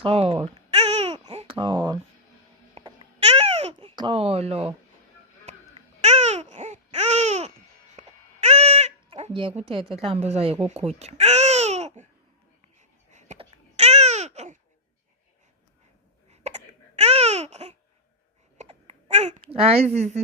Xolo, xolo, xolo. Yeka uthethe mhlawumbi uzawuyeka ukhutywa. Hayi sisi.